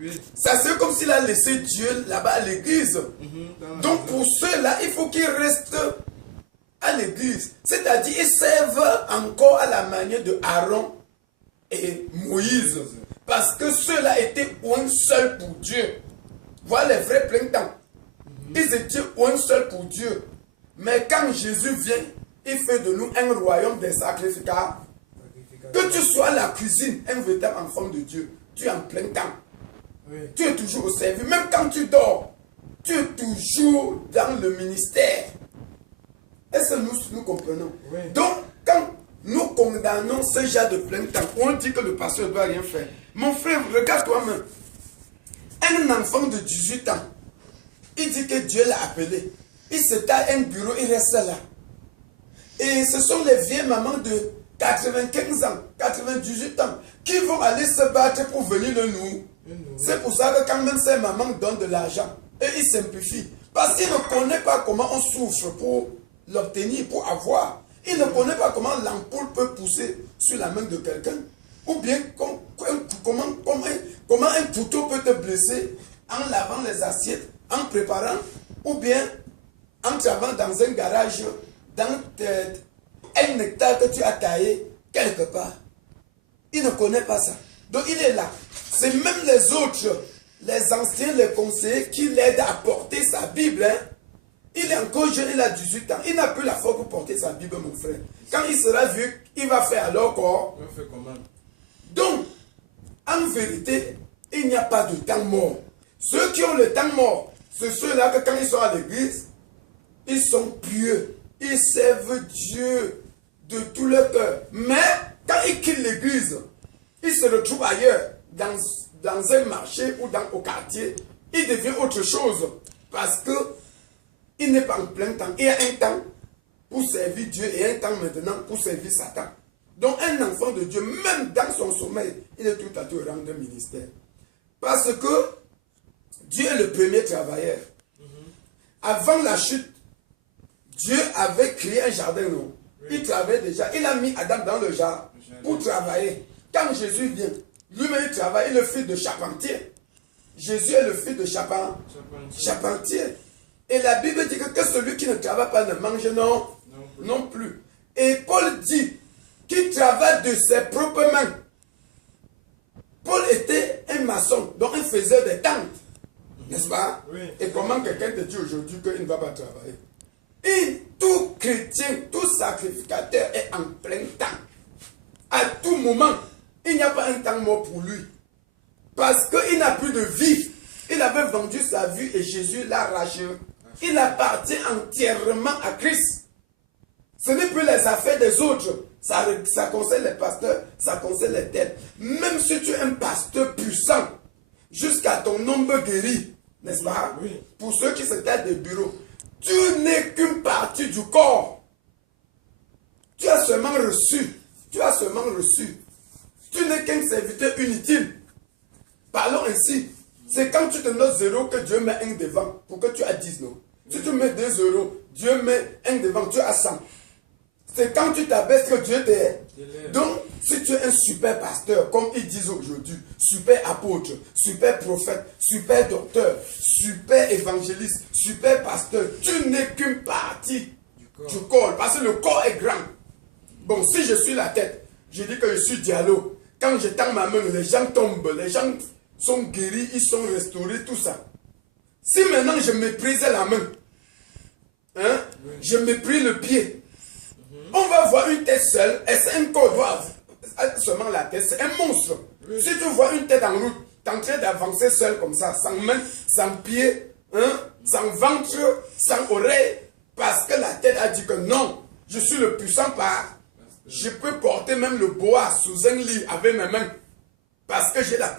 Oui. Ça c'est comme s'il a laissé Dieu là-bas à l'église. Donc pour ceux-là, il faut qu'ils restent à l'église. C'est-à-dire ils servent encore à la manière de Aaron et Moïse. Parce que ceux-là étaient un seul pour Dieu. Voilà les vrais plein temps. Ils étaient un seul pour Dieu. Mais quand Jésus vient, il fait de nous un royaume des sacrificateurs. Que tu sois à la cuisine, un véritable enfant de Dieu, tu es en plein temps. Oui. Tu es toujours au service. Même quand tu dors, tu es toujours dans le ministère. Est-ce que nous comprenons? Oui. Donc, quand nous condamnons ce genre de plein temps, on dit que le pasteur ne doit rien faire. Mon frère, regarde toi-même. Un enfant de 18 ans, il dit que Dieu l'a appelé. Il se taille un bureau, il reste là. Et ce sont les vieilles mamans de 95 ans, 98 ans, qui vont aller se battre pour venir le nous. C'est pour ça que quand même ces mamans donnent de l'argent, et ils simplifient. Parce qu'ils ne connaissent pas comment on souffre pour l'obtenir, pour avoir. Ils ne connaissent pas comment l'ampoule peut pousser sur la main de quelqu'un. Ou bien comment un couteau peut te blesser en lavant les assiettes, en préparant, ou bien en travaillant dans un garage, dans un hectare que tu as taillé quelque part. Il ne connaît pas ça. Donc il est là. C'est même les autres, les anciens, les conseillers qui l'aident à porter sa Bible. Hein. Il est encore jeune, il a 18 ans. Il n'a plus la force pour porter sa Bible, mon frère. Quand il sera vieux, il va faire alors quoi? On fait comment? Donc, en vérité, il n'y a pas de temps mort. Ceux qui ont le temps mort, c'est ceux-là que quand ils sont à l'église, ils sont pieux. Ils servent Dieu de tout leur cœur. Mais quand ils quittent l'église, ils se retrouvent ailleurs, dans un marché ou au quartier. Ils deviennent autre chose. Parce que il n'est pas en plein temps. Il y a un temps pour servir Dieu et un temps maintenant pour servir Satan. Donc un enfant de Dieu, même dans son sommeil, il est tout à fait au rang d'un ministère. Parce que Dieu est le premier travailleur. Avant la chute, Dieu avait créé un jardin. Non? Il travaillait déjà. Il a mis Adam dans le jardin pour travailler. Quand Jésus vient, lui-même il travaille. Il est le fils de charpentier. Jésus est le fils de charpentier. Et la Bible dit que celui qui ne travaille pas ne mange non plus. Et Paul dit qu'il travaille de ses propres mains. Paul était un maçon, donc il faisait des tentes. N'est-ce pas? Oui. Et comment quelqu'un te dit aujourd'hui qu'il ne va pas travailler? Et tout chrétien, tout sacrificateur est en plein temps. À tout moment, il n'y a pas un temps mort pour lui. Parce qu'il n'a plus de vie. Il avait vendu sa vie et Jésus l'a arraché. Il appartient entièrement à Christ. Ce n'est plus les affaires des autres. Ça concerne les pasteurs, ça concerne les têtes. Même si tu es un pasteur puissant, jusqu'à ton nombre guéri, n'est-ce pas? Oui. Pour ceux qui se têtent des bureaux, tu n'es qu'une partie du corps. Tu as seulement reçu. Tu as seulement reçu. Tu n'es qu'un serviteur inutile. Parlons ainsi. C'est quand tu te notes 0 que Dieu met 1 devant pour que tu aies 10, non? Si tu mets 2 euros, Dieu met 1 devant, tu as 100. C'est quand tu t'abaisses que Dieu t'aide. Donc, si tu es un super pasteur, comme ils disent aujourd'hui, super apôtre, super prophète, super docteur, super évangéliste, super pasteur, tu n'es qu'une partie du corps. Parce que le corps est grand. Bon, si je suis la tête, je dis que je suis Diallo. Quand je tends ma main, les gens tombent, les gens sont guéris, ils sont restaurés, tout ça. Si maintenant je méprisais la main, hein, je méprise le pied, on va voir une tête seule, et c'est un corps doit seulement la tête, c'est un monstre. Oui. Si tu vois une tête en route, tu es en train d'avancer seul comme ça, sans main, sans pied, hein, sans ventre, sans oreille, parce que la tête a dit que non, je suis le puissant par, je peux porter même le bois sous un lit avec mes mains, parce que j'ai la puissance.